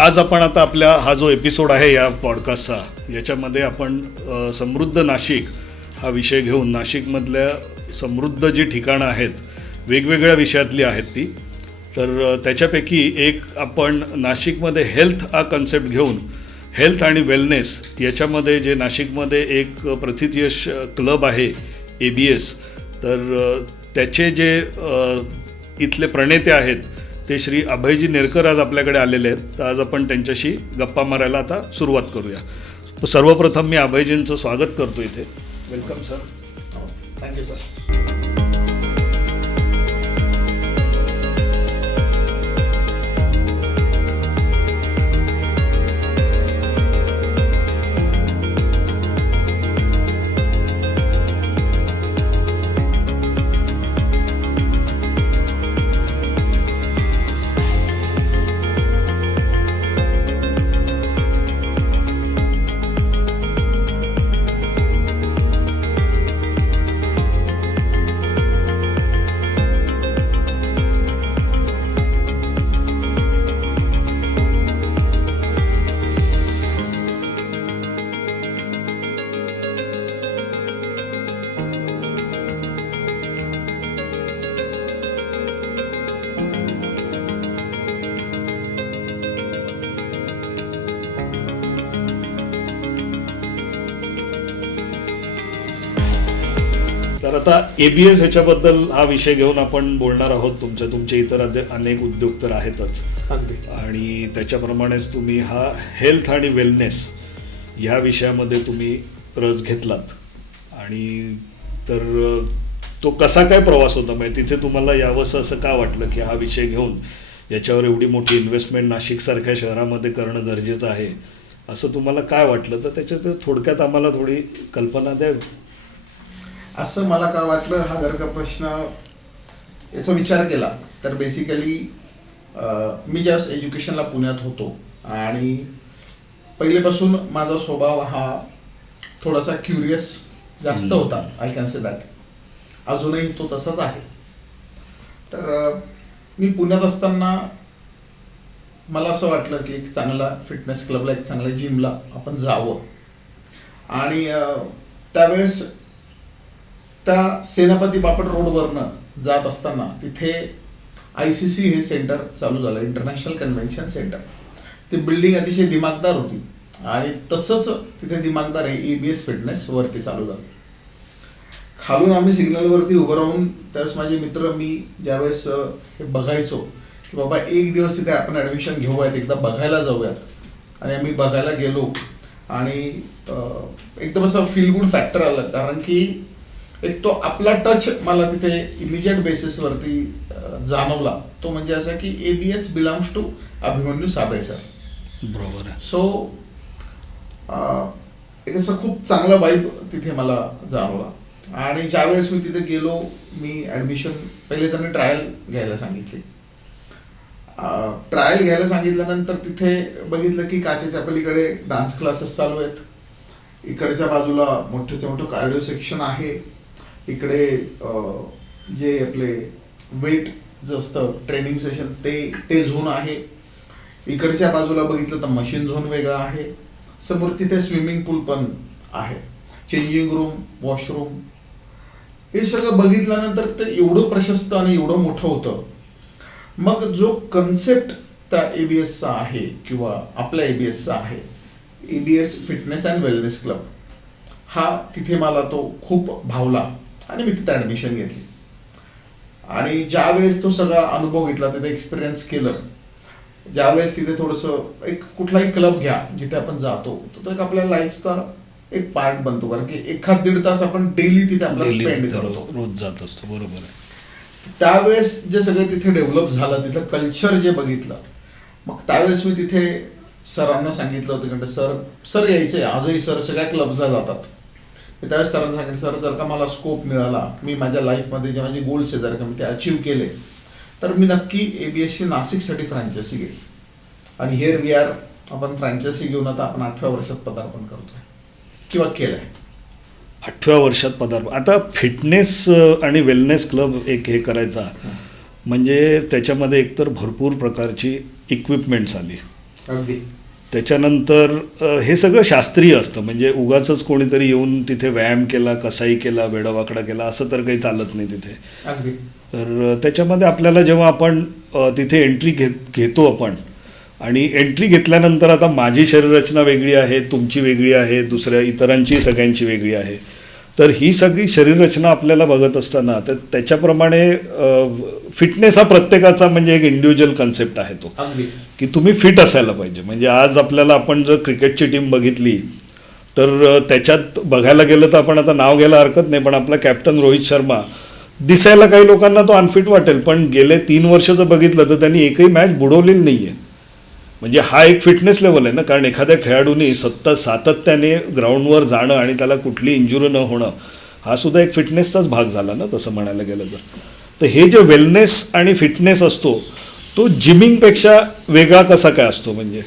आज आपण आता आपल्या हा जो एपिसोड आहे या पॉडकास्टचा याच्यामध्ये आपण समृद्ध नाशिक हा विषय घेऊन नाशिकमधल्या समृद्ध जी ठिकाणं आहेत वेगवेगळ्या विषयातली आहेत ती तर त्याच्यापैकी एक आपण नाशिकमध्ये हेल्थ हा कन्सेप्ट घेऊन हेल्थ आणि वेलनेस याच्यामध्ये जे नाशिकमध्ये एक प्रथितयश क्लब आहे ABS तर त्याचे जे इथले प्रणेते आहेत ते श्री अभयजी नेरकर आज आपल्याकडे आलेले आहेत तर आज आपण त्यांच्याशी गप्पा मारायला आता सुरुवात करूया. सर्वप्रथम मी अभयजींचं स्वागत करतो इथे. Welcome sir. Thank you sir. तर आता ABS ह्याच्याबद्दल हा विषय घेऊन आपण बोलणार आहोत. तुमचे इतर अनेक उद्योग तर आहेतच अगदी आणि त्याच्याप्रमाणेच तुम्ही हा हेल्थ आणि वेलनेस ह्या विषयामध्ये तुम्ही रस घेतलात आणि तर तो कसा काय प्रवास होता म्हणजे तिथे तुम्हाला यावंसं असं का वाटलं की हा विषय घेऊन याच्यावर एवढी मोठी इन्व्हेस्टमेंट नाशिकसारख्या शहरामध्ये करणं गरजेचं आहे असं तुम्हाला काय वाटलं तर त्याच्यात थोडक्यात आम्हाला थोडी कल्पना द्यावी. असं मला काय वाटलं हा जर का प्रश्न याचा विचार केला तर बेसिकली मी ज्यावेळेस एज्युकेशनला पुण्यात होतो आणि पहिलेपासून माझा स्वभाव हा थोडासा क्युरियस जास्त होता. I can say that. अजूनही तो तसाच आहे. तर मी पुण्यात असताना मला असं वाटलं की एक चांगला फिटनेस क्लबला एक चांगल्या जिमला आपण जावं आणि त्यावेळेस त्या सेनापती बापट रोडवरनं जात असताना तिथे ICC हे सेंटर चालू झालं, इंटरनॅशनल कन्व्हेन्शन सेंटर. ती बिल्डिंग अतिशय दिमागदार होती आणि तसंच तिथे दिमागदार आहे ABS फिटनेस वरती चालू झालं. खालून आम्ही सिग्नलवरती उभं राहून त्यावेळेस माझे मित्र मी ज्यावेळेस हे बघायचो की बाबा एक दिवस तिथे आपण ॲडमिशन घेऊयात, एकदा बघायला जाऊयात आणि आम्ही बघायला गेलो आणि एकदम असं फील गुड फॅक्टर आलं कारण की एक तो आपला टच मला तिथे इमिजिएट बेसिसवरती जाणवला. तो म्हणजे असा की ABS belongs to Abhimanyu Sable sir. बरोबर आहे. सो एक असं खूप चांगला वाईब तिथे मला जाणवला आणि ज्यावेळेस मी तिथे गेलो मी ॲडमिशन पहिले त्यांनी ट्रायल घ्यायला सांगितली. ट्रायल घ्यायला सांगितल्यानंतर तिथे बघितलं की काचेच्या पलीकडे डान्स क्लासेस चालू आहेत, इकडच्या बाजूला मोठ्याच्या मोठं कार्डिओ सेक्शन आहे, इकडे जे आपले वेट जे असतं ट्रेनिंग सेशन ते झोन आहे, इकडच्या बाजूला बघितलं तर मशीन झोन वेगळा आहे, समोर तिथे स्विमिंग पूल पण आहे, चेंजिंग रूम, वॉशरूम. हे सगळं बघितल्यानंतर ते एवढं प्रशस्त आणि एवढं मोठं होतं. मग जो कन्सेप्ट त्या ABSचा आहे किंवा आपल्या ABSचा आहे ABS fitness and wellness club हा तिथे मला तो खूप भावला आणि मी तिथे ॲडमिशन घेतली आणि ज्यावेळेस तो सगळा अनुभव घेतला तिथे एक्सपिरियन्स केलं ज्यावेळेस तिथे थोडंसं एक कुठलाही क्लब घ्या जिथे आपण जातो तो एक आपल्या लाईफचा एक पार्ट बनतो कारण की 1-1.5 तास आपण डेली तिथे आपला स्पेंड करतो, रोज जात असतो. बरोबर आहे. त्यावेळेस जे सगळं तिथे डेव्हलप झालं तिथलं कल्चर जे बघितलं मग त्यावेळेस मी तिथे सरांना सांगितलं होतं की सर यायचंय आजही सर सगळ्या क्लबला जातात. त्यावेळेस सरांना सांगितलं सर जर का मला स्कोप मिळाला मी माझ्या लाईफमध्ये जे माझे गोल्स आहे जर का मी ते अचीव केले तर मी नक्की ABSची नाशिकसाठी फ्रँचायसी घेईल आणि हिअर वी आर. आपण फ्रँचायसी घेऊन आता आपण 8व्या वर्षात पदार्पण करतोय किंवा केलंय. 8व्या वर्षात पदार्पण. आता फिटनेस आणि वेलनेस क्लब एक हे करायचा म्हणजे त्याच्यामध्ये एकतर भरपूर प्रकारची इक्विपमेंट्स आली अगदी त्याच्यानंतर हे सगळं शास्त्रीय असतं, म्हणजे उगाचच कोणीतरी येऊन तिथे व्यायाम केला, कसाई केला, वेडावाकडा केला असं तर काही चालत नाही तिथे. अगदी. तर त्याच्यामध्ये आपल्याला जेव्हा आपण तिथे एंट्री घेतो आपण, आणि एंट्री घेतल्यानंतर आता माझी शरीररचना वेगळी आहे, तुमची वेगळी आहे, दुसऱ्या इतरांची सगळ्यांची वेगळी आहे. तर ही सगळी शरीररचना आपल्याला बघत असताना तर त्याच्याप्रमाणे फिटनेस हा प्रत्येकाचा म्हणजे एक इंडिव्हिज्युअल कन्सेप्ट आहे तो, अगदी. की तुम्ही फिट असायला पाहिजे. म्हणजे आज आपल्याला आपण जर क्रिकेटची टीम बघितली तर त्याच्यात बघायला गेलं तर आपण आता नाव घ्यायला हरकत नाही, पण आपला कॅप्टन रोहित शर्मा दिसायला काही लोकांना तो अनफिट वाटेल, पण गेले 3 वर्ष जर बघितलं तर त्यांनी एकही मॅच बुडवलेली नाही आहे. म्हणजे हा एक फिटनेस लेवल आहे ना, कारण एखाद्या खेळाडूने सातत्याने ग्राउंडवर जाणं आणि त्याला कुठली इंजुरी न होणं हा सुद्धा एक फिटनेसचाच भाग झाला ना तसं म्हणायला गेलं तर. तर हे जे वेलनेस आणि फिटनेस असतो तो जिमिंगपेक्षा वेगळा कसा काय असतो? म्हणजे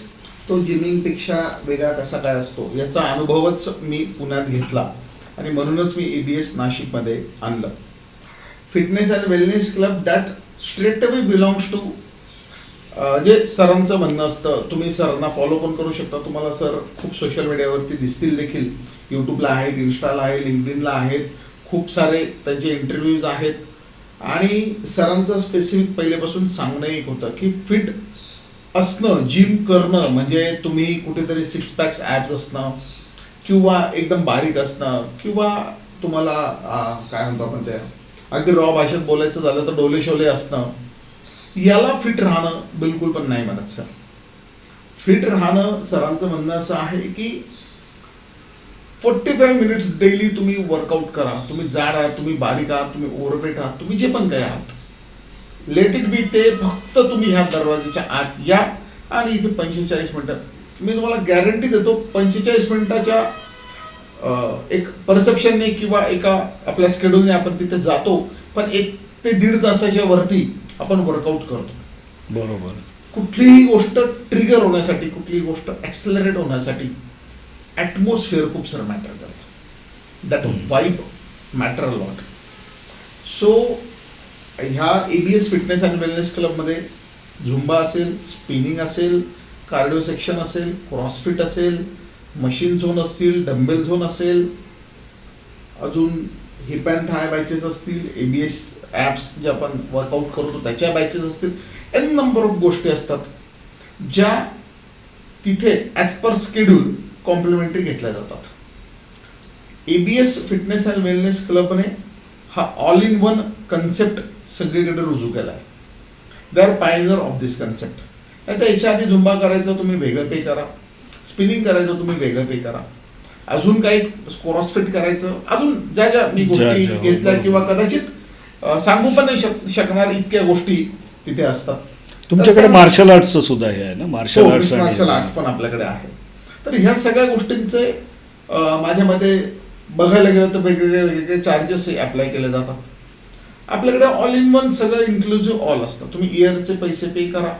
तो जिमिंगपेक्षा वेगळा कसा काय असतो याचा अनुभवच मी पुण्यात घेतला आणि म्हणूनच मी ABS नाशिकमध्ये आणलं. Fitness and wellness club that straight away belongs to जे सरांचं म्हणणं असतं. तुम्ही सरांना फॉलो पण करू शकता. तुम्हाला सर खूप सोशल मीडियावरती दिसतील देखील. यूट्यूबला आहेत, इन्स्टाला आहे, लिंक्डइनला आहेत. खूप सारे त्यांचे इंटरव्ह्यूज आहेत. आणि सरांचं स्पेसिफिक पहिल्यापासून सांगणं एक होतं की फिट असणं, जिम करणं म्हणजे तुम्ही कुठेतरी 6 पॅक्स ॲब्स असणं किंवा एकदम बारीक असणं किंवा तुम्हाला काय म्हणतो आपण ते अगदी रॉ भाषेत बोलायचं झालं तर डोले शोले असणं, याला फिट राहणं बिलकुल पण नाही म्हणत सर. फिट राहणं सरांचं म्हणणं असं आहे की 45 मिनिट्स डेली तुम्ही वर्कआउट करा. तुम्ही जाड आहात, तुम्ही बारीक आहात, तुम्ही ओव्हरवेट आहात, तुम्ही जे पण काही आहात, लेट इट बी. ते फक्त तुम्ही ह्या दरवाजाच्या आत या आणि इथे 45 मिनिटं मी तुम्हाला गॅरंटी देतो. 45 मिनिटाच्या एक परसेप्शनने किंवा एका आपल्या स्केड्यूलने आपण तिथे जातो, पण 1 ते 1.5 तासाच्या वरती आपण वर्कआउट करतो. बरोबर. कुठलीही गोष्ट ट्रिगर होण्यासाठी, कुठलीही गोष्ट ॲक्सेलरेट होण्यासाठी ॲटमॉस्फिअर खूप सारं मॅटर करतं. That vibe matter a lot. So ह्या ABS फिटनेस अँड वेलनेस क्लबमध्ये झुंबा असेल, स्पिनिंग असेल, कार्डिओ सेक्शन असेल, क्रॉसफिट असेल, मशीन झोन असतील, डंबेल झोन असेल, अजून हिप अँड थाय बॅचेस असतील, ABS ॲप्स जे आपण वर्कआउट करतो त्याच्या बॅचेस असतील. एन नंबर ऑफ गोष्टी असतात ज्या तिथे ॲज पर शेड्यूल कॉम्प्लिमेंटरी घेतल्या जातात. ABS फिटनेस अँड वेलनेस क्लबने हा ऑल इन वन कन्सेप्ट सगळीकडे रुजू केला आहे. They are Pioneer of this concept. नाही तर याच्या आधी झुंबा करायचं तुम्ही वेगळं पे करा, स्पिनिंग करायचं तुम्ही वेगळं पे करा, अजून काही क्रॉसफिट करायचं, अजून ज्या ज्या मी गोष्टी घेतल्या किंवा कदाचित सांगू पण नाही शकणार इतक्या गोष्टी तिथे असतात. तुमच्याकडे मार्शल आर्टचं सुद्धा हे आहे ना, मार्शल आर्ट्स पण आपल्याकडे आहे. तर ह्या सगळ्या गोष्टींचे माझ्या मते बघायला गेलं तर वेगवेगळे चार्जेस अप्लाय केले जातात. आपल्याकडे ऑल इन वन सगळं इन्क्लुझिव्ह ऑल असतं. तुम्ही इयरचे पैसे पे करा,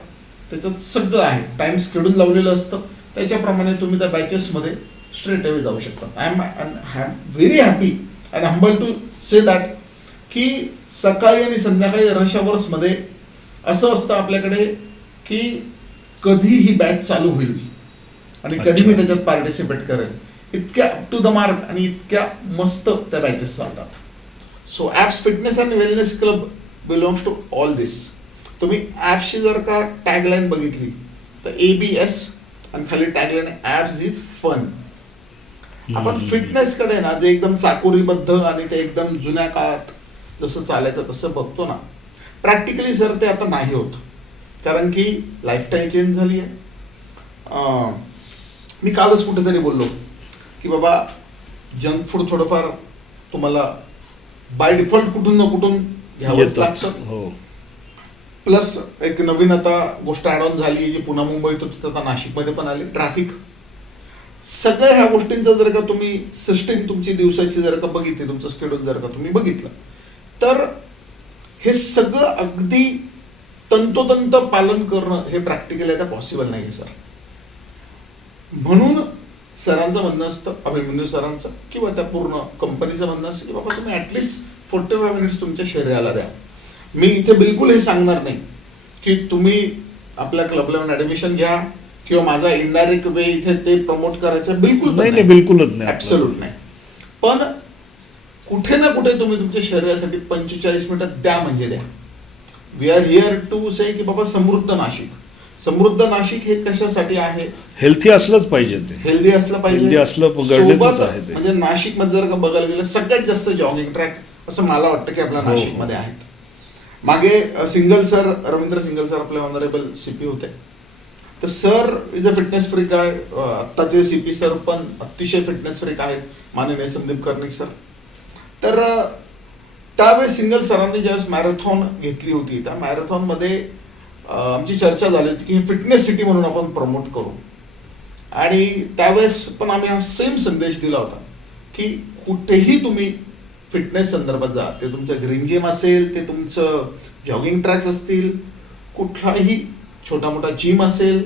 त्याच्यात सगळं आहे. टाइम शेड्यूल लावलेलं असतं, त्याच्याप्रमाणे तुम्ही त्या बॅचेसमध्ये स्ट्रेट अवे जाऊ शकता. I am very happy and humble to say that की सकाळी आणि संध्याकाळी रश अवर्समध्ये असं असतं आपल्याकडे की कधी ही बॅच चालू होईल आणि कधी मी त्याच्यात पार्टिसिपेट करेल. इतक्या अप टू द मार्क आणि इतक्या मस्त त्या बॅचेस चालतात. So apps fitness and wellness club belongs to all this. तुम्ही ॲप्सची जर का टॅगलाईन बघितली तर ABS आणि खाली टॅगलाईन ॲप्स इज फन. आपण फिटनेसकडे ना जे एकदम चाकोरीबद्ध आणि ते एकदम जुन्या काळात जसं चालायचं तसं बघतो ना, प्रॅक्टिकली सर ते आता नाही होत. कारण की लाईफस्टाईल चेंज झाली आहे. मी कालच कुठेतरी बोललो की बाबा जंक फूड थोडंफार तुम्हाला बाय डिफॉल्ट कुठून ना कुठून घ्यावंच लागतं. प्लस एक नवीन आता गोष्ट ॲड ऑन झाली जी पुन्हा मुंबईत होती आता नाशिकमध्ये पण आली, ट्रॅफिक. सगळ्या ह्या गोष्टींचं जर का तुम्ही सिस्टीम तुमची दिवसाची जर का बघितली, तुमचं शेड्यूल जर का तुम्ही बघितलं तर हे सगळं अगदी तंतोतंत पालन करणं हे प्रॅक्टिकल आता पॉसिबल नाही आहे सर. म्हणून सरांचं म्हणणं असतं, अभिमन्यू सरांचं किंवा त्या पूर्ण कंपनीचं म्हणणं असतं की बाबा तुम्ही ॲटलिस्ट 45 मिनिट्स तुमच्या शरीराला द्या. मी इथे बिलकुल हे सांगणार नाही की तुम्ही आपल्या क्लबला ॲडमिशन घ्या किंवा माझा इनडायरेक्ट वे इथे ते प्रमोट करायचं बिलकुल नाही नाही, बिलकुलच नाही. ऍब्सोल्यूट नाही. पण कुठे ना कुठे तुम्ही तुमच्या शरीरासाठी 45 मिनिटं द्या म्हणजे द्या. We R here to say की बाबा समृद्ध नाशिक. समृद्ध नाशिक हे कशासाठी आहे? हेल्थी असलंच पाहिजे, ते हेल्दी असलं पाहिजे, हेल्दी असलं गरजेचंच आहे ते. म्हणजे नाशिक मध्ये जर का बघायला गेलं सगळ्यात जास्त जॉगिंग ट्रॅक असं मला वाटतं की आपल्या हो. नाशिकमध्ये आहेत. मागे single sir, Ravindra single sir आपले ऑनरेबल सीपी होते. तर sir is a fitness freak आहे. आत्ताचे सीपी सर पण अतिशय फिटनेस फ्रीक आहेत, माननीय संदीप कर्णिक सर. तर त्यावेळेस सिंगल सरांनी ज्यावेळेस मॅरेथॉन घेतली होती, त्या मॅरेथॉनमध्ये आमची चर्चा झाली होती की फिटनेस सिटी म्हणून आपण प्रमोट करू. आणि त्यावेळेस पण आम्ही हा सेम संदेश दिला होता की कुठेही तुम्ही फिटनेस संदर्भात जा, ते तुमचं ग्रीन जिम असेल, ते तुमचं जॉगिंग ट्रॅक्स असतील, कुठलाही छोटा मोठा जिम असेल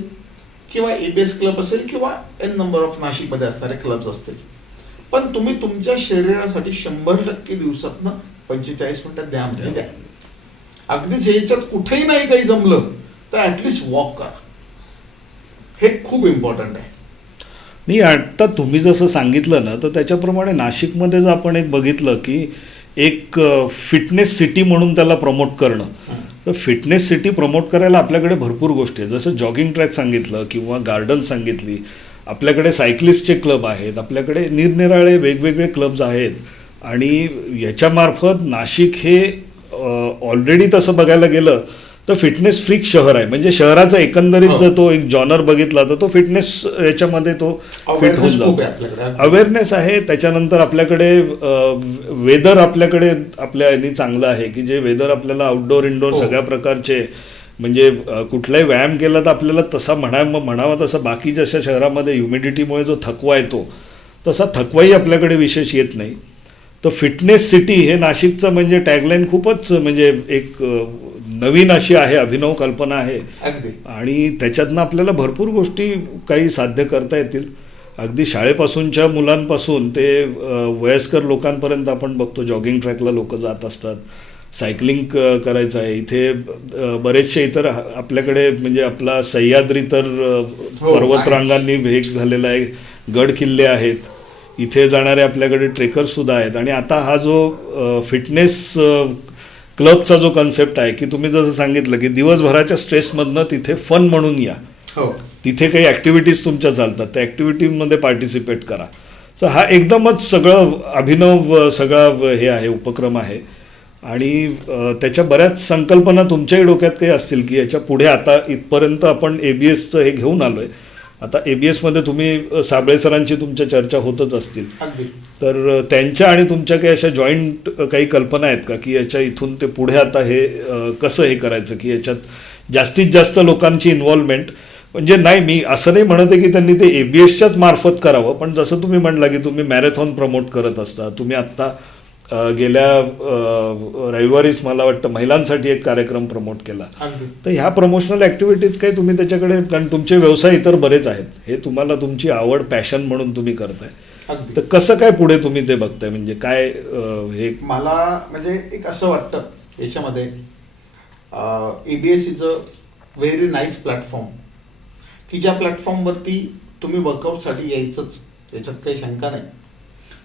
किंवा ABS क्लब असेल किंवा N नंबर ऑफ नाशिकमध्ये असणारे क्लब्स असतील, पण तुम्ही तुमच्या शरीरासाठी 100% दिवसातनं 45 मिनिटं द्या म्हणजे द्या. अगदीच याच्यात कुठेही नाही काही जमलं तर ऍटलिस्ट वॉक करा. हे खूप इम्पॉर्टंट आहे. नाही, आता तुम्ही जसं सांगितलं ना, तर त्याच्याप्रमाणे नाशिकमध्ये जर आपण एक बघितलं की एक फिटनेस सिटी म्हणून त्याला प्रमोट करणं, तर फिटनेस सिटी प्रमोट करायला आपल्याकडे भरपूर गोष्टी आहेत. जसं जॉगिंग ट्रॅक सांगितलं किंवा गार्डन सांगितली, आपल्याकडे सायकलिस्टचे क्लब आहेत, आपल्याकडे निरनिराळे वेगवेगळे क्लब्स आहेत. आणि याच्यामार्फत नाशिक हे ऑलरेडी तसं बघायला गेलं तर फिटनेस फ्रीक शहर आहे. म्हणजे शहराचा एकंदरीत जर तो एक जॉनर बघितला तर तो फिटनेस याच्यामध्ये तो फिट होऊन जातो. अवेअरनेस आहे. त्याच्यानंतर आपल्याकडे वेदर आपल्याकडे आपल्या यानी चांगलं आहे की जे वेदर आपल्याला आउटडोअर इनडोअर सगळ्या प्रकारचे, म्हणजे कुठलाही व्यायाम केला तर आपल्याला तसा म्हणावा तसा बाकी जशा शहरामध्ये ह्युमिडिटीमुळे जो थकवा येतो तसा थकवाही आपल्याकडे विशेष येत नाही. तर फिटनेस सिटी हे नाशिकचं म्हणजे टॅगलाईन खूपच म्हणजे एक नवीन अशी आहे, अभिनव कल्पना आहे. आणि त्याच्यातनं आपल्याला भरपूर गोष्टी काही साध्य करता येतील. अगदी शाळेपासूनच्या मुलांपासून ते वयस्कर लोकांपर्यंत आपण बघतो जॉगिंग ट्रॅकला लोक जात असतात. सायकलिंग करायचं आहे. इथे बरेचसे इतर आपल्याकडे म्हणजे आपला सह्याद्री तर पर्वतरांगांनी भेग झालेला आहे, गड किल्ले आहेत, इथे जाणारे आपल्याकडे ट्रेकर्ससुद्धा आहेत. आणि आता हा जो फिटनेस क्लबचा जो कन्सेप्ट आहे की तुम्ही जसं सांगितलं की दिवसभराच्या स्ट्रेसमधनं तिथे फन म्हणून या, तिथे काही ॲक्टिव्हिटीज तुमच्या चालतात, त्या ॲक्टिव्हिटीजमध्ये पार्टिसिपेट करा. सो हा एकदमच सगळं अभिनव सगळा हे आहे, उपक्रम आहे. आणि त्याच्या बऱ्याच संकल्पना तुमच्याही डोक्यात काही असतील की याच्या पुढे आता इथपर्यंत आपण ABSचं हे घेऊन आलो आहे. आता ABSमध्ये तुम्ही साबळे सरांची तुमच्या चर्चा होतच असतील, तर त्यांच्या आणि तुमच्या काही अशा जॉईंट काही कल्पना आहेत का की याच्या इथून ते पुढे आता हे कसं हे करायचं की याच्यात जास्तीत जास्त लोकांची इन्व्हॉल्वमेंट? म्हणजे नाही, मी असं नाही म्हणत आहे की त्यांनी ते ABSच्याच मार्फत करावं, पण जसं तुम्ही म्हटलं की तुम्ही मॅरेथॉन प्रमोट करत असता, तुम्ही आत्ता गेल्या रविवारीच मला वाटतं महिलांसाठी एक कार्यक्रम प्रमोट केला. तर ह्या प्रमोशनल ॲक्टिव्हिटीज काही तुम्ही त्याच्याकडे, कारण तुमचे व्यवसाय इतर बरेच आहेत, हे तुम्हाला तुमची आवड पॅशन म्हणून तुम्ही करताय, तर कसं काय पुढे तुम्ही ते बघताय? म्हणजे काय हे मला म्हणजे एक असं वाटतं याच्यामध्ये ABS is a very nice platform की ज्या प्लॅटफॉर्मवरती तुम्ही वर्कआउटसाठी यायचंच, याच्यात काही शंका नाही.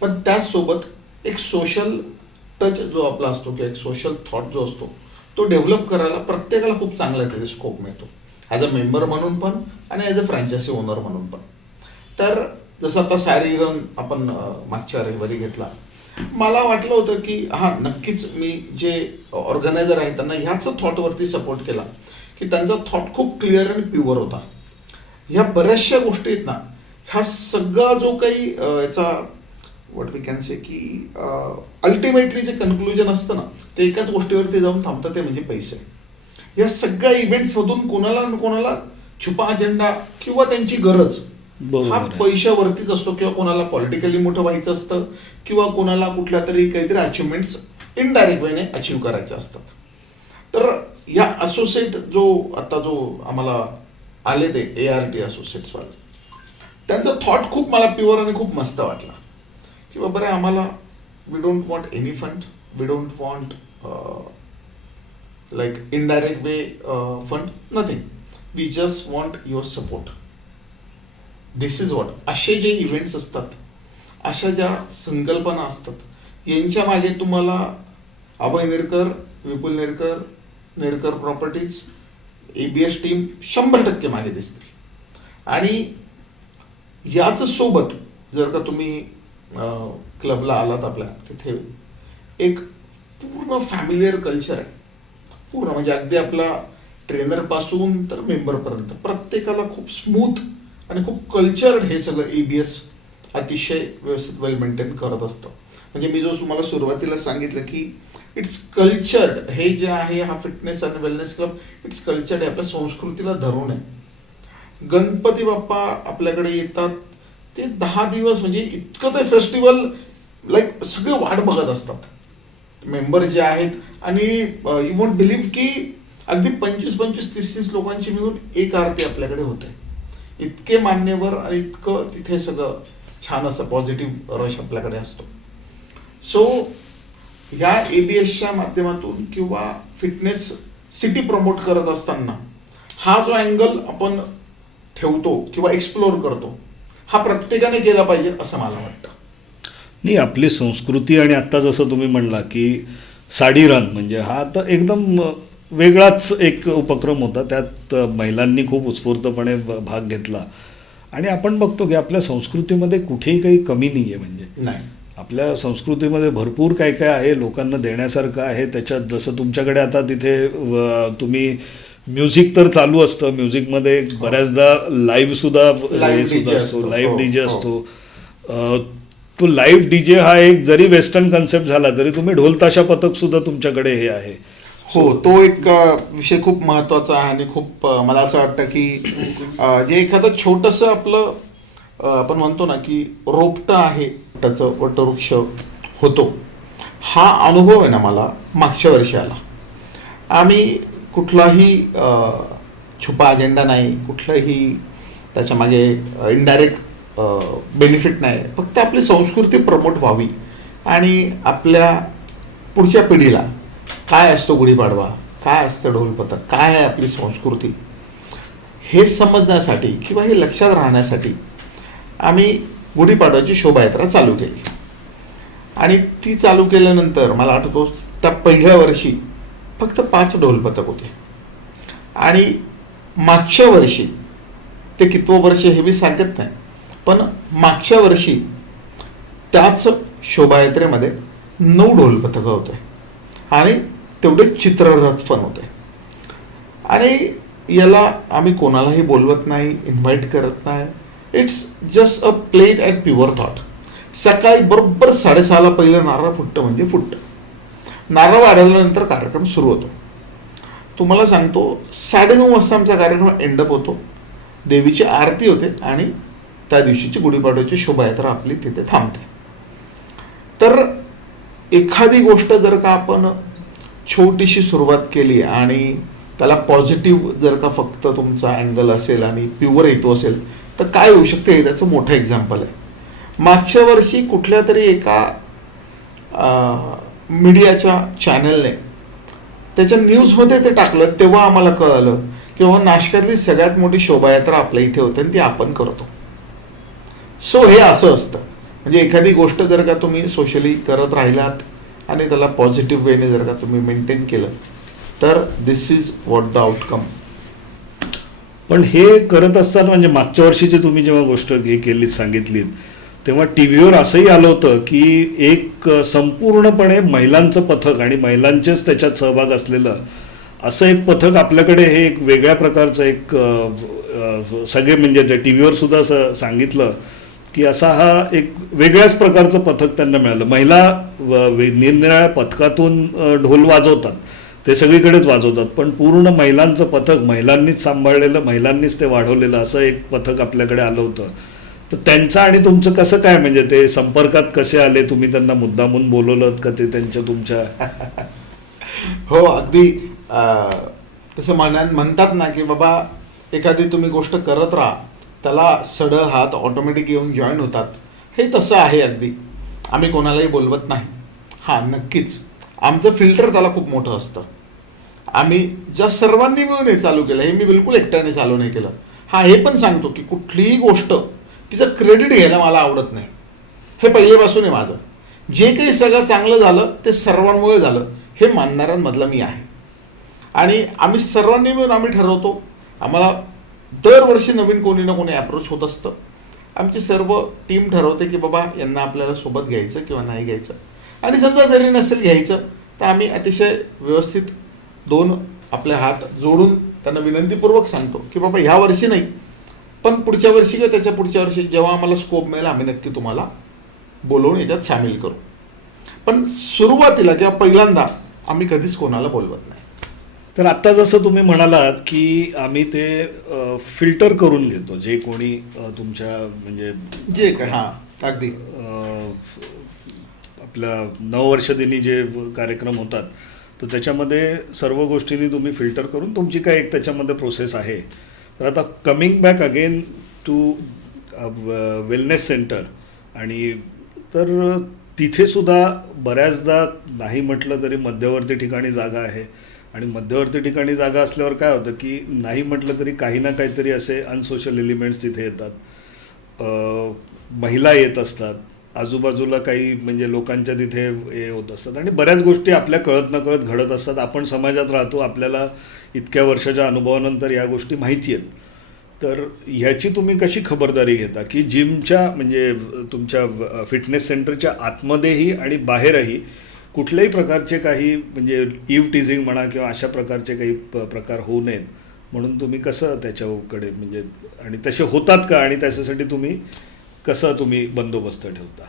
पण त्याचसोबत एक सोशल टच जो आपला असतो किंवा एक सोशल थॉट जो असतो तो डेव्हलप करायला प्रत्येकाला खूप चांगला त्याचे स्कोप मिळतो, ॲज अ मेंबर म्हणून पण आणि ॲज अ फ्रँचायसी ओनर म्हणून पण. तर जसं आता सॅरी रन आपण मागच्या रविवारी घेतला, मला वाटलं होतं की हां नक्कीच मी जे ऑर्गनायझर आहेत त्यांना ह्याच थॉटवरती सपोर्ट केला की त्यांचा थॉट खूप क्लिअर आणि प्युअर होता. ह्या बऱ्याचशा गोष्टी आहेत ना, ह्या सगळा जो काही याचा व्हॉट वी कॅन से की अल्टिमेटली जे कन्क्लुजन असतं ना ते एकाच गोष्टीवरती जाऊन थांबतं, ते म्हणजे पैसे. या सगळ्या इव्हेंट्समधून कोणाला ना कोणाला छुपा अजेंडा किंवा त्यांची गरज हा पैशावरतीच असतो, किंवा कोणाला पॉलिटिकली मोठं व्हायचं असतं किंवा कोणाला कुठल्या तरी काहीतरी अचिव्हमेंट्स इनडायरेक्ट वेने अचीव करायचे असतात. तर या असोसिएट जो आता जो आम्हाला आले ते ART असोसिएट्सवाले, त्यांचा थॉट खूप मला प्युअर आणि खूप मस्त वाटला की बाबा रे आम्हाला we don't want any fund, we don't want like indirect way fund, nothing, we just want your support. This is what, असे जे इव्हेंट्स असतात, अशा ज्या संकल्पना असतात, यांच्या मागे तुम्हाला Abhay Nerkar, Vipul Nerkar, Nerkar properties, ABS team 100% मागे दिसतील. आणि याच सोबत जर का तुम्ही क्लबला आलात आपल्या तिथे, एक पूर्ण फॅमिलियर कल्चर आहे. पूर्ण म्हणजे अगदी आपला ट्रेनरपासून तर मेंबरपर्यंत प्रत्येकाला खूप स्मूथ आणि खूप कल्चर्ड हे सगळं ABS अतिशय व्यवस्थित वेल मेंटेन करत असतं. म्हणजे मी जो तुम्हाला सुरुवातीला सांगितलं की इट्स कल्चर्ड, हे जे आहे हा फिटनेस आणि वेलनेस क्लब इट्स कल्चर्ड आहे, आपल्या संस्कृतीला धरून आहे. गणपती बाप्पा आपल्याकडे येतात, ते 10 दिवस म्हणजे इतकं ते फेस्टिवल लाईक सगळे वाट बघत असतात मेंबर जे आहेत. आणि यू वोंट बिलीव्ह की अगदी 25-25, 30-30 लोकांची मिळून एक आरती आपल्याकडे होते. इतके मान्यवर आणि इतकं तिथे सगळं छान असं पॉझिटिव्ह रश आपल्याकडे असतो. सो ह्या ABSच्या माध्यमातून किंवा फिटनेस सिटी प्रमोट करत असताना हा जो अँगल आपण ठेवतो किंवा एक्सप्लोर करतो, हा प्रत्येकाने केला पाहिजे असं मला वाटतं. नाही, आपली संस्कृती आणि आत्ता जसं तुम्ही म्हणला की साडी रन, म्हणजे हा आता एकदम वेगळाच एक उपक्रम होता. त्यात महिलांनी खूप उत्स्फूर्तपणे भाग घेतला. आणि आपण बघतो की आपल्या संस्कृतीमध्ये कुठेही काही कमी नाही आहे. म्हणजे नाही, आपल्या संस्कृतीमध्ये भरपूर काय काय आहे, लोकांना देण्यासारखं आहे. त्याच्यात जसं तुमच्याकडे आता तिथे तुम्ही म्युझिक तर चालू असतं, म्युझिकमध्ये बऱ्याचदा लाईव्ह सुद्धा असतो, लाईव्ह DJ असतो. तो लाईव्ह DJ हा एक जरी वेस्टर्न कन्सेप्ट झाला तरी तुम्ही ढोल ताशा पथक सुद्धा तुमच्याकडे हे आहे. हो, तो एक विषय खूप महत्त्वाचा आहे. आणि खूप मला असं वाटतं की जे एखादं छोटंसं आपलं आपण म्हणतो ना की रोपटं आहे, त्याचं वटवृक्ष होतो, हा अनुभव आहे ना मला मागच्या वर्षी आला. आम्ही कुठलाही छुपा अजेंडा नाही, कुठलंही त्याच्यामागे इनडायरेक्ट बेनिफिट नाही, फक्त आपली संस्कृती प्रमोट व्हावी आणि आपल्या पुढच्या पिढीला काय असतो गुढीपाडवा, काय असतं ढोलपथक, काय आहे आपली संस्कृती, हे समजण्यासाठी किंवा हे लक्षात राहण्यासाठी आम्ही गुढीपाडव्याची शोभायात्रा चालू केली. आणि ती चालू केल्यानंतर मला आठवतो त्या पहिल्या वर्षी फक्त 5 ढोलपथक होते. आणि मागच्या वर्षी, ते कितवं वर्ष हे मी सांगत नाही, पण मागच्या वर्षी त्याच शोभायात्रेमध्ये 9 ढोलपथकं होते आणि तेवढे चित्ररथ पण होते. आणि याला आम्ही कोणालाही बोलवत नाही, इन्व्हाइट करत नाही. It's just a plain and pure thought. सकाळी बरोबर 6:30ला पहिलं नारळ फुटतं म्हणजे फुटतं. नारळ वाढवल्यानंतर कार्यक्रम सुरू होतो. तुम्हाला सांगतो 9:30 वाजता आमचा कार्यक्रम एंडअप होतो, देवीची आरती होते आणि त्या दिवशीची गुढीपाडव्याची शोभायात्रा आपली तिथे थांबते. तर एखादी गोष्ट जर का आपण छोटीशी सुरुवात केली आणि त्याला पॉझिटिव्ह जर का फक्त तुमचा अँगल असेल आणि प्युअर हेतू असेल तर काय होऊ शकते हे त्याचं मोठं एक्झाम्पल आहे. मागच्या वर्षी कुठल्या तरी एका मीडियाच्या चॅनलने त्याच्या न्यूजमध्ये ते टाकलं, तेव्हा आम्हाला कळालं की बाबा नाशकातली सगळ्यात मोठी शोभायात्रा आपल्या इथे होते आणि ती आपण करतो. सो हे असं असतं. म्हणजे एखादी गोष्ट जर का तुम्ही सोशली करत राहिलात आणि त्याला पॉझिटिव्ह वेने जर का तुम्ही मेंटेन केलं तर दिस इज व्हॉट द आउटकम. पण हे करत असताना म्हणजे मागच्या वर्षीची तुम्ही जेव्हा गोष्ट केली सांगितलीत तेव्हा TV वर असंही आलं होतं की एक संपूर्णपणे महिलांचं पथक आणि महिलांचेच त्याच्यात सहभाग असलेलं असं एक पथक आपल्याकडे, हे एक वेगळ्या प्रकारचं एक सगळे म्हणजे त्या TV वर सुद्धा असं सांगितलं की असा हा एक वेगळ्याच प्रकारचं पथक त्यांना मिळालं. महिला निरनिराळ्या पथकातून ढोल वाजवतात, ते सगळीकडेच वाजवतात, पण पूर्ण महिलांचं पथक, महिलांनीच सांभाळलेलं, महिलांनीच ते वाढवलेलं असं एक पथक आपल्याकडे आलं होतं. तर त्यांचं आणि तुमचं कसं काय, म्हणजे ते संपर्कात कसे आले, तुम्ही त्यांना मुद्दामून बोलवलं का ते त्यांच्या तुमच्या? हो, अगदी तसं म्हणतात ना की बाबा एखादी तुम्ही गोष्ट करत राहा, त्याला सडळ हात ऑटोमॅटिक येऊन जॉईन होतात. हे तसं आहे अगदी. आम्ही कोणालाही बोलवत नाही. हां, नक्कीच आमचं फिल्टर त्याला खूप मोठं असतं. आम्ही ज्या सर्वांनी मिळून हे चालू केलं, हे मी बिलकुल एकट्याने चालू नाही केलं. हा, हे पण सांगतो की कुठलीही गोष्ट तिचं क्रेडिट घ्यायला मला आवडत नाही. हे पहिल्यापासून आहे माझं. जे काही सगळं चांगलं झालं ते सर्वांमुळे झालं हे मानणाऱ्यांमधला मी आहे. आणि आम्ही सर्वांनी मिळून आम्ही ठरवतो. आम्हाला दरवर्षी नवीन कोणी ना कोणी अप्रोच होत असतं. आमची सर्व टीम ठरवते की बाबा यांना आपल्याला सोबत घ्यायचं किंवा नाही घ्यायचं. आणि समजा जरी नसेल घ्यायचं तर आम्ही अतिशय व्यवस्थित दोन आपले हात जोडून त्यांना विनंतीपूर्वक सांगतो की बाबा ह्या वर्षी नाही, पण पुढच्या वर्षी किंवा त्याच्या पुढच्या वर्षी जेव्हा आम्हाला स्कोप मिळेल आम्ही नक्की तुम्हाला बोलवून याच्यात सामील करू. पण सुरुवातीला किंवा पहिल्यांदा आम्ही कधीच कोणाला बोलवत नाही. तर आत्ता जसं तुम्ही म्हणालात की आम्ही ते फिल्टर करून घेतो, जे कोणी तुमच्या म्हणजे जे काय हां अगदी आपल्या नववर्षदिनी जे कार्यक्रम होतात तर त्याच्यामध्ये सर्व गोष्टींनी तुम्ही फिल्टर करून तुमची काय एक त्याच्यामध्ये प्रोसेस आहे. तर आता coming back again to wellness centre, आणि तर तिथेसुद्धा बऱ्याचदा नाही म्हटलं तरी मध्यवर्ती ठिकाणी जागा आहे. आणि मध्यवर्ती ठिकाणी जागा असल्यावर काय होतं की नाही म्हटलं तरी काही ना काहीतरी असे अनसोशल एलिमेंट्स तिथे येतात. महिला येत असतात, आजूबाजूला काही म्हणजे लोकांच्या तिथे हे होत असतात आणि बऱ्याच गोष्टी आपल्या कळत नकळत घडत असतात. आपण समाजात राहतो, आपल्याला इतक्या वर्षाच्या अनुभवानंतर या गोष्टी माहिती आहेत. तर ह्याची तुम्ही कशी खबरदारी घेता की जिमच्या म्हणजे तुमच्या फिटनेस सेंटरच्या आतमध्येही आणि बाहेरही कुठल्याही प्रकारचे काही म्हणजे इव्ह टीझिंग म्हणा किंवा अशा प्रकारचे काही प्रकार होऊ नयेत म्हणून तुम्ही कसं त्याच्याकडे म्हणजे आणि तसे होतात का आणि त्याच्यासाठी तुम्ही कसं तुम्ही बंदोबस्त ठेवता?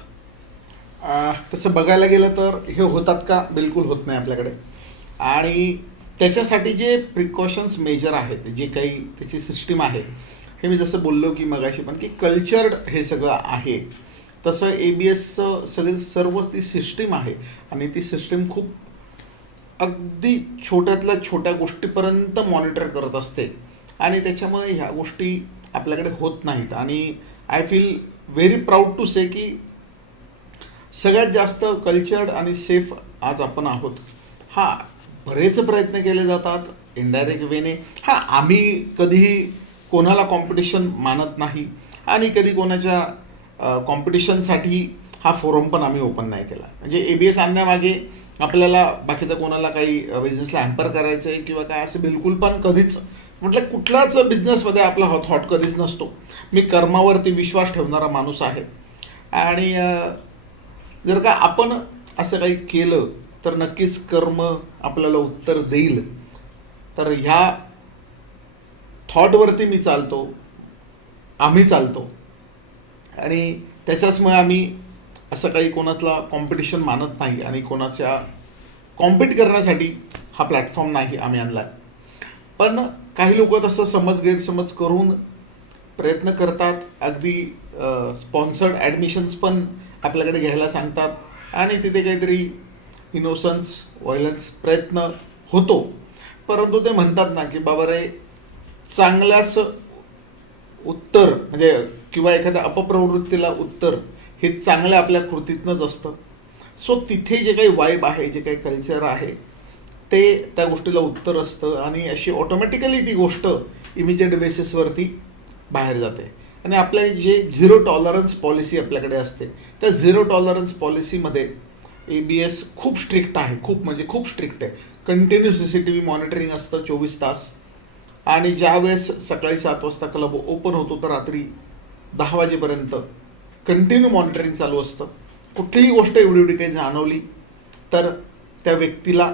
तसं बघायला गेलं तर हे होतात का? बिलकुल होत नाही आपल्याकडे. आणि त्याच्यासाठी जे प्रिकॉशन्स मेजर आहेत, जे काही त्याची सिस्टीम आहे, हे मी जसं बोललो की मगाशी पण की कल्चर्ड हे सगळं आहे. तसं ABSचं सर्व ती सिस्टीम आहे आणि ती सिस्टीम खूप अगदी छोट्यातल्या छोट्या गोष्टीपर्यंत मॉनिटर करत असते आणि त्याच्यामुळे ह्या गोष्टी आपल्याकडे होत नाहीत. आणि I feel very proud to say की सगळ्यात जास्त कल्चर्ड आणि सेफ आज आपण आहोत. हां, बरेच प्रयत्न केले जातात इनडायरेक्ट वेने. हां, आम्ही कधीही कोणाला कॉम्पिटिशन मानत नाही आणि कधी कोणाच्या कॉम्पिटिशनसाठी हा फोरम पण आम्ही ओपन नाही केला. म्हणजे ABS आणण्यामागे आपल्याला बाकीचं कोणाला काही बिझनेसला हॅम्पर करायचं आहे किंवा काय असं बिलकुल पण कधीच म्हटलं कुठल्याच बिझनेसमध्ये आपला थॉट कधीच नसतो. मी कर्मावरती विश्वास ठेवणारा माणूस आहे आणि जर का आपण असं काही केलं तर नक्कीच कर्म आपल्याला उत्तर देईल. तर ह्या थॉटवरती मी चालतो, आम्ही चालतो आणि त्याच्याचमुळे आम्ही असं काही कोणातला कॉम्पिटिशन मानत नाही आणि कोणाच्या कॉम्पिट करण्यासाठी हा प्लॅटफॉर्म नाही आम्ही आणला. पण काही लोक तसं गैरसमज करून प्रयत्न करतात. अगदी स्पॉन्सर्ड ॲडमिशन्स पण आपल्याकडे घ्यायला सांगतात आणि तिथे काहीतरी इनोसन्स व्हायलन्स प्रयत्न होतो. परंतु ते म्हणतात ना की बाबा रे, चांगल्याच उत्तर म्हणजे किंवा एखाद्या अपप्रवृत्तीला उत्तर हे चांगल्या आपल्या कृतीतनंच असतं. सो तिथे जे काही वाईब आहे, जे काही कल्चर आहे ते त्या गोष्टीला उत्तर असतं आणि अशी ऑटोमॅटिकली ती गोष्ट इमिजिएट बेसिसवरती बाहेर जाते. आणि आपल्या जे झिरो टॉलरन्स पॉलिसी आपल्याकडे असते त्या झिरो टॉलरन्स पॉलिसीमध्ये ABS खूप स्ट्रिक्ट आहे. खूप म्हणजे खूप स्ट्रिक्ट आहे. कंटिन्यू CCTV मॉनिटरिंग असतं 24 तास. आणि ज्यावेळेस सकाळी 7 वाजता क्लब ओपन होतो तर रात्री 10 वाजेपर्यंत कंटिन्यू मॉनिटरिंग चालू असतं. कुठलीही गोष्ट एवढी काही जाणवली तर त्या व्यक्तीला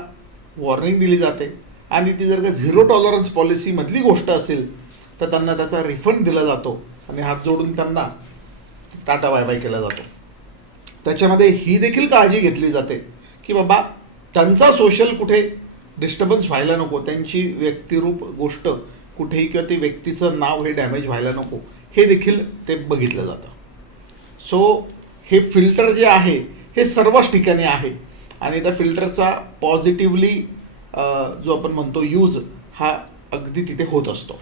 वॉर्निंग दिली जाते आणि ती जर का झिरो टॉलरन्स पॉलिसीमधली गोष्ट असेल तर त्यांना त्याचा रिफंड दिला जातो आणि हात जोडून त्यांना टाटा बाय बाय केला जातो. त्याच्यामध्ये ही देखील काळजी घेतली जाते की बाबा त्यांचा सोशल कुठे डिस्टर्बन्स व्हायला नको, त्यांची व्यक्तिरूप गोष्ट कुठेही किंवा ते व्यक्तीचं नाव हे डॅमेज व्हायला नको, हे देखील ते बघितलं जातं. सो हे फिल्टर जे आहे हे सर्वच ठिकाणी आहे आणि त्या फिल्टरचा पॉझिटिव्हली जो आपण म्हणतो यूज हा अगदी तिथे होत असतो.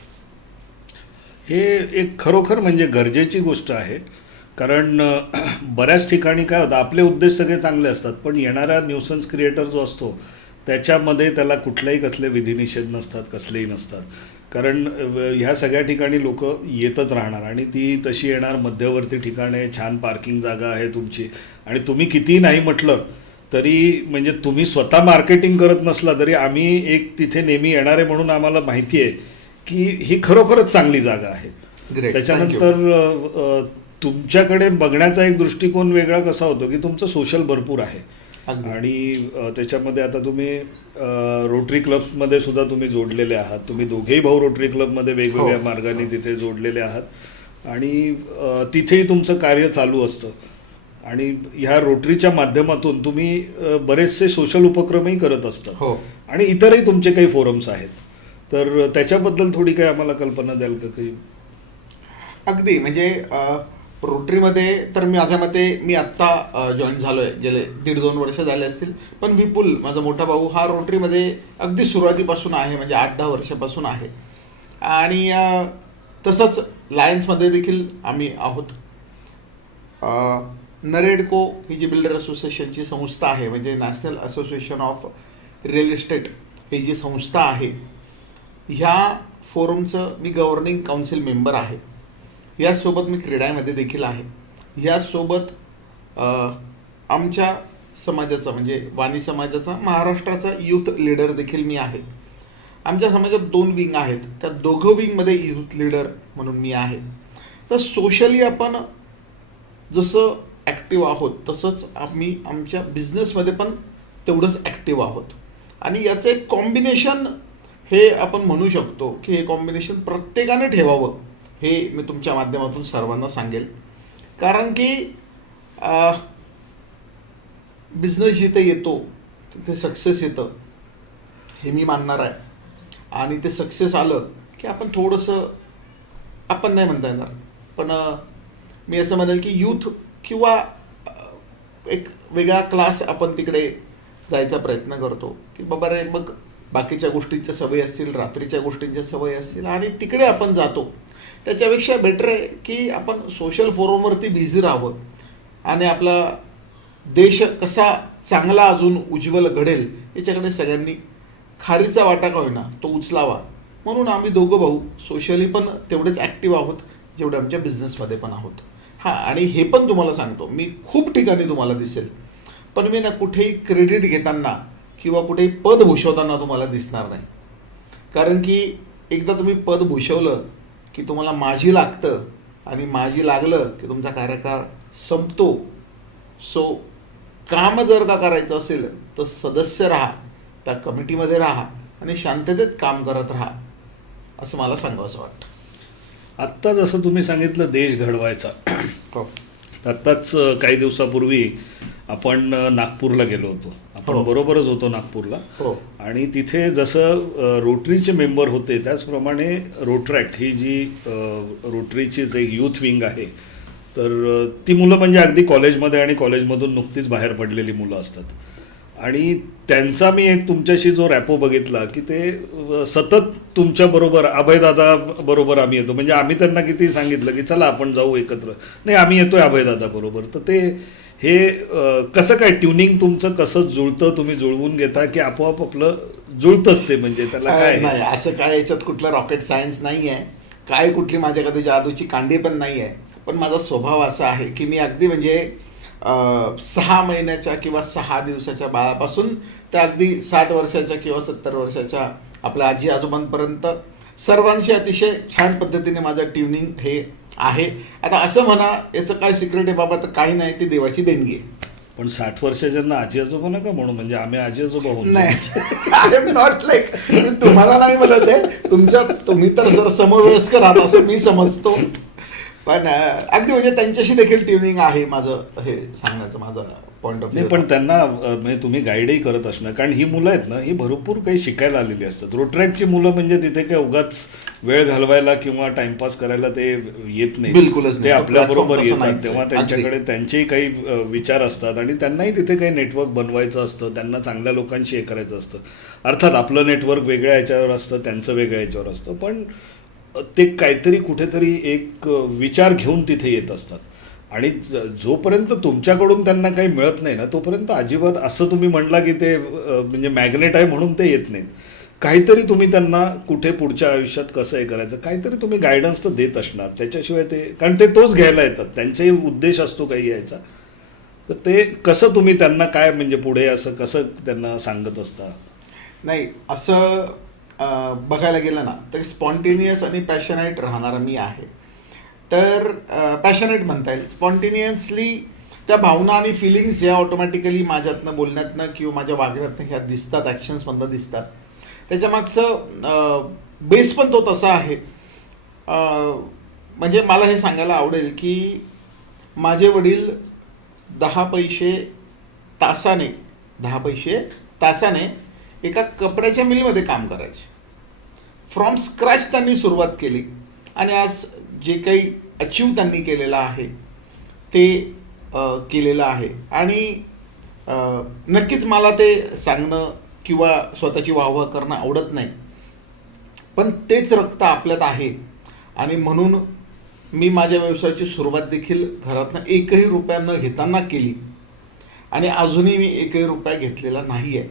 हे एक खरोखर म्हणजे गरजेची गोष्ट आहे. कारण बऱ्याच ठिकाणी काय होतं, आपले उद्देश सगळे चांगले असतात पण येणारा न्यूसन्स क्रिएटर जो असतो त्याच्यामध्ये त्याला कुठल्याही कसले विधिनिषेध नसतात, कसलेही नसतात. कारण ह्या सगळ्या ठिकाणी लोक येतच राहणार आणि ती तशी येणार. मध्यवर्ती ठिकाणे, छान पार्किंग जागा आहे तुमची, आणि तुम्ही कितीही नाही म्हटलं तरी म्हणजे तुम्ही स्वतः मार्केटिंग करत नसला तरी आम्ही एक तिथे नेहमी येणारे म्हणून आम्हाला माहिती आहे की ही खरोखरच चांगली जागा आहे. Great. त्याच्यानंतर तुमच्याकडे बघण्याचा एक दृष्टिकोन वेगळा कसा होतो की तुमचं सोशल भरपूर आहे. अगदी. आणि त्याच्यामध्ये आता तुम्ही रोटरी क्लब्समध्ये सुद्धा तुम्ही जोडलेले आहात. तुम्ही दोघेही भाऊ रोटरी क्लबमध्ये वेगवेगळ्या हो. मार्गाने मार्गाने तिथे जोडलेले आहात, आणि तिथेही तुमचं कार्य चालू असतं. आणि ह्या रोटरीच्या माध्यमातून तुम्ही बरेचसे सोशल उपक्रमही करत असतात, हो. आणि इतरही तुमचे काही फोरम्स आहेत. तर त्याच्याबद्दल थोडी काही आम्हाला कल्पना द्याल का काही? अगदी म्हणजे रोटरीमध्ये तर माझ्या मते मी आत्ता जॉईन झालो आहे, गेले 1.5-2 वर्ष झाले असतील. पण विपुल माझा मोठा भाऊ हा रोटरीमध्ये अगदी सुरुवातीपासून आहे, म्हणजे 8-10 वर्षापासून आहे. आणि तसंच लायन्समध्ये देखील आम्ही आहोत. नरेडको ही जी बिल्डर असोसिएशनची संस्था आहे, म्हणजे national association of real estate ही जी संस्था आहे, ह्या फोरमचं मी गव्हर्निंग काउन्सिल मेंबर आहे. यासोबत मी क्रीडामध्ये देखील आहे. यासोबत आमच्या समाजाचा म्हणजे वाणी समाजाचा महाराष्ट्राचा यूथ लीडर देखील मी आहे. आमच्या समाजात 2 विंग आहेत, त्या दोघं विंगमध्ये यूथ लीडर म्हणून मी आहे. तर सोशली आपण जसं ॲक्टिव्ह आहोत तसंच आम्ही आमच्या बिझनेसमध्ये पण तेवढंच ॲक्टिव्ह आहोत. आणि याचं एक कॉम्बिनेशन हे आपण म्हणू शकतो की हे कॉम्बिनेशन प्रत्येकाने ठेवावं, हे मी तुमच्या माध्यमातून सर्वांना सांगेल. कारण की बिझनेस जिथे येतो तिथे सक्सेस येतं हे मी मानणार आहे. आणि ते सक्सेस आलं की आपण थोडंसं, आपण नाही म्हणता येणार, पण मी असं म्हणेल की यूथ किंवा एक वेगळा क्लास आपण तिकडे जायचा प्रयत्न करतो की बाबा रे, मग बाकीच्या गोष्टींच्या सवयी असतील, रात्रीच्या गोष्टींच्या सवयी असतील, आणि तिकडे आपण जातो. त्याच्यापेक्षा बेटर आहे की आपण सोशल फोरमवरती बिझी राहावं आणि आपला देश कसा चांगला अजून उज्ज्वल घडेल याच्याकडे सगळ्यांनी खारीचा वाटा का होईना तो उचलावा. म्हणून आम्ही दोघं भाऊ सोशली पण तेवढेच ॲक्टिव्ह आहोत जेवढे आमच्या बिझनेसमध्ये पण आहोत. हां, आणि हे पण तुम्हाला सांगतो, मी खूप ठिकाणी तुम्हाला दिसेल, पण मी ना कुठेही क्रेडिट घेताना किंवा कुठेही पद भूषवताना तुम्हाला दिसणार नाही. कारण की एकदा तुम्ही पद भूषवलं की तुम्हाला माझी लागतं, आणि माझी लागलं की तुमचा कार्यकाळ संपतो. सो काम जर का करायचं असेल तर सदस्य राहा, त्या कमिटीमध्ये राहा आणि शांततेत काम करत राहा, असं मला सांगावंसं वाटतं. आत्ता जसं तुम्ही सांगितलं देश घडवायचा, हो. आत्ताच काही दिवसापूर्वी आपण नागपूरला गेलो होतो. आपण हो. बरोबरच होतो नागपूरला. हो. आणि तिथे जसं रोटरीचे मेंबर होते त्याचप्रमाणे रोटरॅक्ट ही जी रोटरीचीच एक यूथ विंग आहे, तर ती मुलं म्हणजे अगदी कॉलेजमध्ये आणि कॉलेजमधून नुकतीच बाहेर पडलेली मुलं असतात. आणि त्यांचा मी एक तुमच्याशी जो रॅपो बघितला की ते सतत तुमच्याबरोबर, अभयदादा बरोबर आम्ही येतो, म्हणजे आम्ही त्यांना किती सांगितलं की चला आपण जाऊ एकत्र, नाही आम्ही येतोय अभयदादा बरोबर. तर ते हे कसं काय ट्युनिंग तुमचं कसं जुळतं, तुम्ही जुळवून घेता की आपोआप आपलं जुळतंच ते, म्हणजे त्याला काय? नाही, असं काय याच्यात कुठलं रॉकेट सायन्स नाही आहे, काय कुठली माझ्याकडे जादूची कांडी पण नाही आहे. पण माझा स्वभाव असा आहे की मी अगदी म्हणजे 6 महिन्याच्या किंवा 6 दिवसाच्या बाळापासून त्या अगदी 60 वर्षाच्या किंवा 70 वर्षाच्या आपल्या आजी आजोबांपर्यंत सर्वांशी अतिशय छान पद्धतीने माझं ट्युनिंग हे आहे. आता असं म्हणा याचं काय सिक्रेट आहे बाबा, तर काही नाही, ती देवाची देणगी आहे. पण 60 वर्षाच्यांना आजी आजोबा नका म्हणू, म्हणजे आम्ही आजी आजोबा होऊन नाही, आय एम नॉट लाईक, तुम्हाला नाही म्हणत आहे, तुम्ही तर सर समवयस्कर आहात असं मी समजतो. पण अगदी म्हणजे त्यांच्याशी देखील ट्युनिंग आहे माझं, हे सांगण्याचं माझं पॉईंट ऑफ व्ह्यू. पण त्यांना म्हणजे तुम्ही गाईडही करत असणार, कारण ही मुलं आहेत ना, ही भरपूर काही शिकायला आलेली असतात. रोटरॅक्टची मुलं म्हणजे तिथे काय उगाच वेळ घालवायला किंवा टाइमपास करायला ते येत नाही, बिलकुलच नाही. ते आपल्याबरोबर platform तसं येतात. नाहीच आहे. तेव्हा त्यांच्याकडे त्यांचेही काही विचार असतात आणि त्यांनाही तिथे काही नेटवर्क बनवायचं असतं, त्यांना चांगल्या लोकांशी हे करायचं असतं. अर्थात आपलं नेटवर्क वेगळ्या ह्याच्यावर असतं, त्यांचं वेगळ्या ह्याच्यावर असतं, पण ते काहीतरी कुठेतरी एक विचार घेऊन तिथे येत असतात. आणि जोपर्यंत तुमच्याकडून त्यांना काही मिळत नाही ना, तोपर्यंत अजिबात असं तुम्ही म्हटला की ते म्हणजे मॅग्नेट आहे म्हणून ते येत नाहीत. काहीतरी तुम्ही त्यांना कुठे पुढच्या आयुष्यात कसं हे करायचं काहीतरी तुम्ही गायडन्स तर देत असणार. त्याच्याशिवाय ते, कारण ते तोच घ्यायला येतात, त्यांचाही उद्देश असतो काही यायचा. तर ते कसं तुम्ही त्यांना काय म्हणजे पुढे असं कसं त्यांना सांगत असता? नाही, असं बघायला गेलं ना तर स्पॉन्टेनियस आणि पॅशनेट राहणारा मी आहे. तर पॅशनेट म्हणता येईल. स्पॉन्टेनियसली त्या भावना आणि फिलिंग्स ह्या ऑटोमॅटिकली माझ्यातनं, बोलण्यातनं किंवा माझ्या वागण्यातनं ह्या दिसतात, ॲक्शन्समधनं दिसतात. त्याच्यामागचं बेस पण तो तसा आहे. म्हणजे मला हे सांगायला आवडेल की माझे वडील 10 पैसे तासाने एका कपड्याच्या मिलमध्ये काम करायचे. फ्रॉम स्क्रॅच त्यांनी सुरुवात केली आणि आज जे काही अचीव त्यांनी केलेलं आहे ते केलेलं आहे. आणि नक्कीच मला ते सांगणं किंवा स्वतःची वाहवा करणं आवडत नाही, पण तेच रक्त आपल्यात आहे. आणि म्हणून मी माझ्या व्यवसायाची सुरुवात देखील घरातनं एकही रुपया न घेताना केली आणि अजूनही मी एकही रुपया घेतलेला नाही आहे.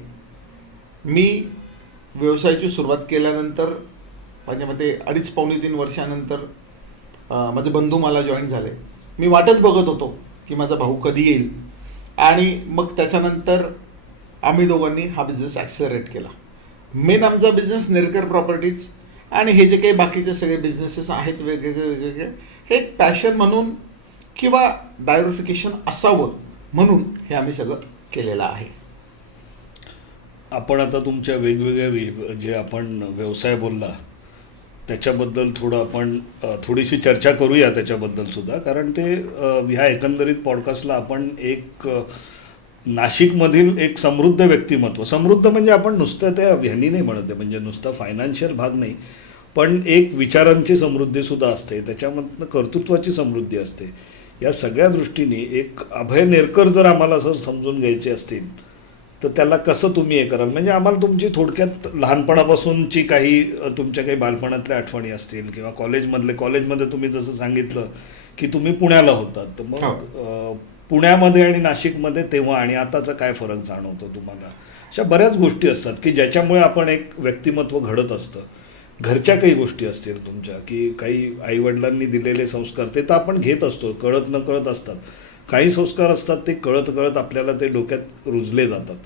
मी व्यवसायाची सुरुवात केल्यानंतर माझ्या मते 2.5-3 वर्षानंतर माझे बंधू मला जॉईन झाले. मी वाटच बघत होतो की माझा भाऊ कधी येईल आणि मग त्याच्यानंतर आम्ही दोघांनी हा बिझनेस ॲक्सेलरेट केला. मेन आमचा बिझनेस नेरकर प्रॉपर्टीज आणि हे जे काही बाकीचे सगळे बिझनेसेस आहेत वेगवेगळे हे एक पॅशन म्हणून किंवा डायव्हर्सिफिकेशन असावं म्हणून हे आम्ही सगळं केलेलं आहे. आपण आता तुमच्या वेगवेगळ्या जे आपण व्यवसाय बोलला त्याच्याबद्दल थोडं आपण थोडीशी चर्चा करूया त्याच्याबद्दल सुद्धा, कारण ते ह्या एकंदरीत पॉडकास्टला आपण एक नाशिकमधील एक समृद्ध व्यक्तिमत्व, समृद्ध म्हणजे आपण नुसतं त्या ह्यांनी नाही म्हणत आहे, म्हणजे नुसता फायनान्शियल भाग नाही, पण एक विचारांची समृद्धीसुद्धा असते, त्याच्यामधनं कर्तृत्वाची समृद्धी असते. या सगळ्या दृष्टीने एक अभय नेरकर जर आम्हाला असं समजून घ्यायचे असतील तर त्याला कसं तुम्ही हे कराल? म्हणजे आम्हाला तुमची थोडक्यात लहानपणापासूनची काही तुमच्या काही बालपणातल्या आठवणी असतील किंवा कॉलेजमध्ये तुम्ही जसं सांगितलं की तुम्ही पुण्याला होतात, तर मग पुण्यामध्ये आणि नाशिकमध्ये तेव्हा आणि आताचा काय फरक जाणवतो तुम्हाला? अशा बऱ्याच गोष्टी असतात की ज्याच्यामुळे आपण एक व्यक्तिमत्व घडत असतं. घरच्या काही गोष्टी असतील तुमच्या की काही आईवडिलांनी दिलेले संस्कार ते तर आपण घेत असतो, कळत न कळत असतात. काही संस्कार असतात ते कळत कळत आपल्याला ते डोक्यात रुजले जातात,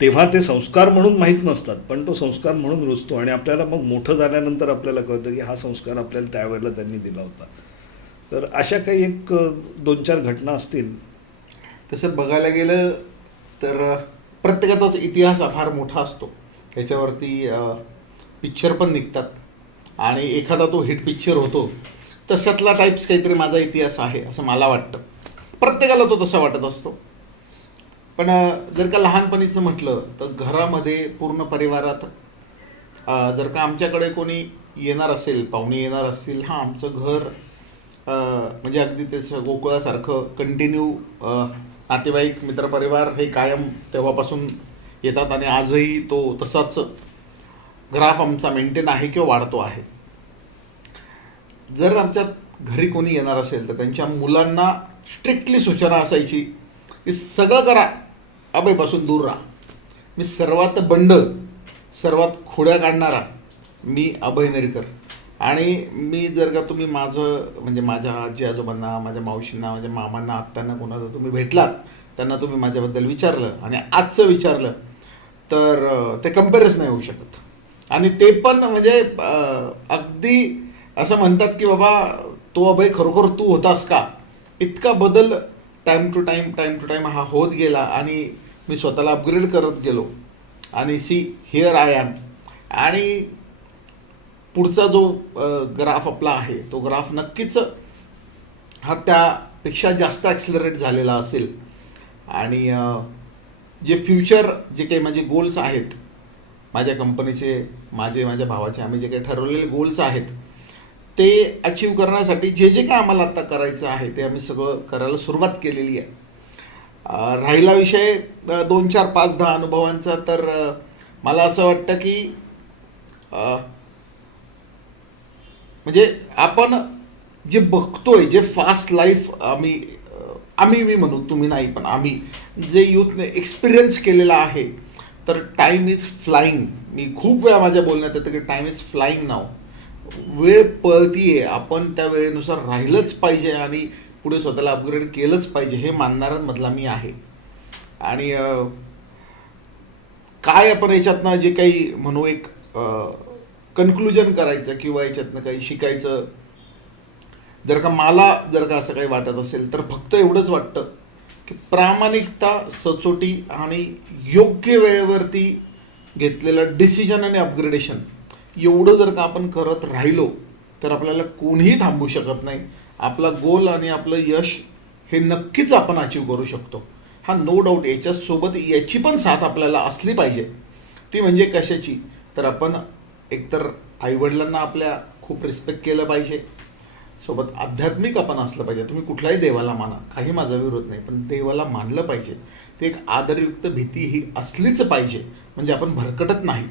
तेव्हा ते संस्कार म्हणून माहीत नसतात, पण तो संस्कार म्हणून रुजतो आणि आपल्याला मग मोठं झाल्यानंतर आपल्याला कळतं की हा संस्कार आपल्याला त्यावेळेला त्यांनी दिला होता. तर अशा काही एक 2-4 घटना असतील. तसं बघायला गेलं तर प्रत्येकाचाच इतिहास हा फार मोठा असतो. त्याच्यावरती पिक्चर पण निघतात आणि एखादा तो हिट पिक्चर होतो. तशातला टाईप्स काहीतरी माझा इतिहास आहे असं मला वाटतं. प्रत्येकाला तो तसा वाटत असतो. पण जर का लहानपणीचं म्हटलं तर घरामध्ये पूर्ण परिवारात जर का आमच्याकडे कोणी येणार असेल, पाहुणे येणार असतील, हां आमचं घर म्हणजे अगदी तेच गोकुळासारखं कंटिन्यू नातेवाईक मित्रपरिवार हे कायम तेव्हापासून येतात आणि आजही तो तसाच ग्राफ आमचा मेंटेन आहे किंवा वाढतो आहे. जर आमच्या घरी कोणी येणार असेल तर त्यांच्या मुलांना स्ट्रिक्टली सूचना असायची की सगळं करा, अभयपासून दूर राहा. मी सर्वात बंड, सर्वात खोड्या काढणारा मी अभय नेरकर. आणि मी जर का तुम्ही माझं म्हणजे माझ्या आजी आजोबांना, माझ्या मावशींना, माझ्या मामांना, आत्यांना कोणाला तुम्ही भेटलात, त्यांना तुम्ही माझ्याबद्दल विचारलं आणि आजचं विचारलं तर ते कम्पॅरिझन नाही होऊ शकत. आणि ते पण म्हणजे अगदी असं म्हणतात की बाबा तो अभय खरोखर तू होतास का? इतका बदल टाईम टू टाईम हा होत गेला आणि मी स्वतःला अपग्रेड करत गेलो आणि सी हिअर आय ॲम. आणि पुढचा जो ग्राफ आपला आहे तो ग्राफ नक्कीच हा त्यापेक्षा जास्त ॲक्सिलरेट झालेला असेल. आणि जे फ्युचर जे काही माझे गोल्स आहेत, माझ्या कंपनीचे, माझ्या भावाचे, आम्ही जे काही ठरवलेले गोल्स आहेत ते अचीव करण्यासाठी जे जे काय आम्हाला आत्ता करायचं आहे ते आम्ही सगळं करायला सुरुवात केलेली आहे. राहिला विषय 2, 4, 5, 10 अनुभवांचा, तर मला असं वाटतं की म्हणजे आपण जे बघतोय, जे फास्ट लाईफ आम्ही मी म्हणू, तुम्ही नाही, पण आम्ही जे यूथने एक्सपिरियन्स केलेला आहे, तर टाईम इज फ्लाईंग. मी खूप वेळा माझ्या बोलण्यात येतं की टाइम इज फ्लाइंग नाव. वेळ पळतीये, आपण त्या वेळेनुसार राहिलंच पाहिजे आणि पुढे स्वतःला अपग्रेड केलंच पाहिजे हे मानणाऱ्यांमधला मी आहे. आणि काय आपण याच्यातनं जे काही म्हणू एक कन्क्लुजन करायचं किंवा याच्यातनं काही शिकायचं, जर का असं काही वाटत असेल तर फक्त एवढंच वाटतं की प्रामाणिकता, सचोटी आणि योग्य वेळेवरती घेतलेलं डिसिजन आणि अपग्रेडेशन एवढं जर का आपण करत राहिलो तर आपल्याला कोणीही थांबवू शकत नाही. आपला गोल आणि आपलं यश हे नक्कीच आपण अचीव करू शकतो. हा नो डाऊट. याच्यासोबत याची पण साथ आपल्याला असली पाहिजे. ती म्हणजे कशाची, तर आपण एकतर आईवडिलांना आपल्या खूप रिस्पेक्ट केलं पाहिजे. सोबत आध्यात्मिक आपण असलं पाहिजे. तुम्ही कुठल्याही देवाला माना, काही माझा विरोध नाही, पण देवाला मानलं पाहिजे. ते एक आदरयुक्त भीती ही असलीच पाहिजे, म्हणजे आपण भरकटत नाही.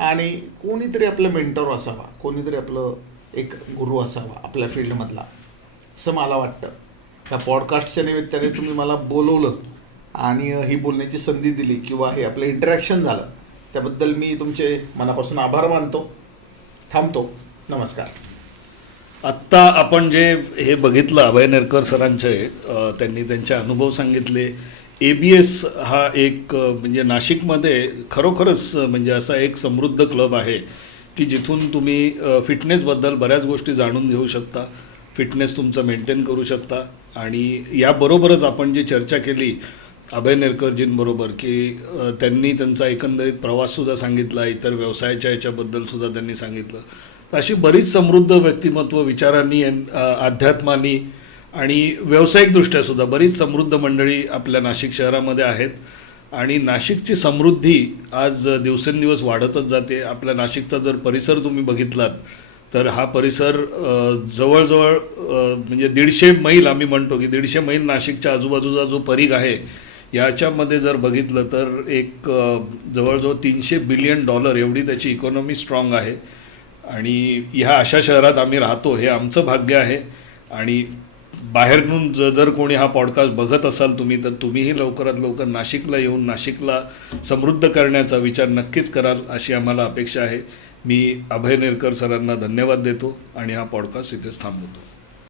आणि कोणीतरी आपलं मेंटॉर असावा, कोणीतरी आपलं एक गुरु असावा आपल्या फील्डमधला, असं मला वाटतं. ह्या पॉडकास्टच्या निमित्ताने तुम्ही मला बोलवलं आणि ही बोलण्याची संधी दिली किंवा हे आपलं इंटरॅक्शन झालं, त्याबद्दल मी तुमचे मनापासून आभार मानतो. थांबतो. नमस्कार. आत्ता आपण जे हे बघितलं अभय नेरकर सरांचे, त्यांनी त्यांचे अनुभव सांगितले. ABS हा एक म्हणजे नाशिकमध्ये खरोखरच म्हणजे असा एक समृद्ध क्लब आहे की जिथून तुम्ही फिटनेसबद्दल बऱ्याच गोष्टी जाणून घेऊ शकता, फिटनेस तुमचं मेंटेन करू शकता. आणि याबरोबरच आपण जी चर्चा केली अभय नेरकरजींबरोबर की त्यांनी त्यांचा एकंदरीत प्रवाससुद्धा सांगितला, इतर व्यवसायाच्या याच्याबद्दलसुद्धा त्यांनी सांगितलं. तर अशी बरीच समृद्ध व्यक्तिमत्व विचारांनी, अध्यात्मानी आणि व्यावसायिकदृष्ट्यासुद्धा बरीच समृद्ध मंडळी आपल्या नाशिक शहरामध्ये आहेत. आणि नाशिकची समृद्धी आज दिवसेंदिवस वाढतच जाते. आपल्या नाशिकचा जर परिसर तुम्ही बघितलात तर हा परिसर जवळजवळ म्हणजे 150 मैल, आम्ही म्हणतो की 150 मैल नाशिकच्या आजूबाजूचा जो परिघ आहे याच्यामध्ये जर बघितलं तर एक जवळजवळ $300 बिलियन एवढी त्याची इकॉनॉमी स्ट्रॉंग आहे. आणि ह्या अशा शहरात आम्ही राहतो हे आमचं भाग्य आहे. आणि बाहेरून जर कोणी हा पॉडकास्ट बघत असाल तुम्ही, तर तुम्हीही लवकरात लवकर नाशिकला येऊन नाशिकला समृद्ध करण्याचा विचार नक्कीच कराल अशी आम्हाला अपेक्षा आहे. मी अभय नेरकर सरांना धन्यवाद देतो आणि हा पॉडकास्ट इथेच थांबवतो.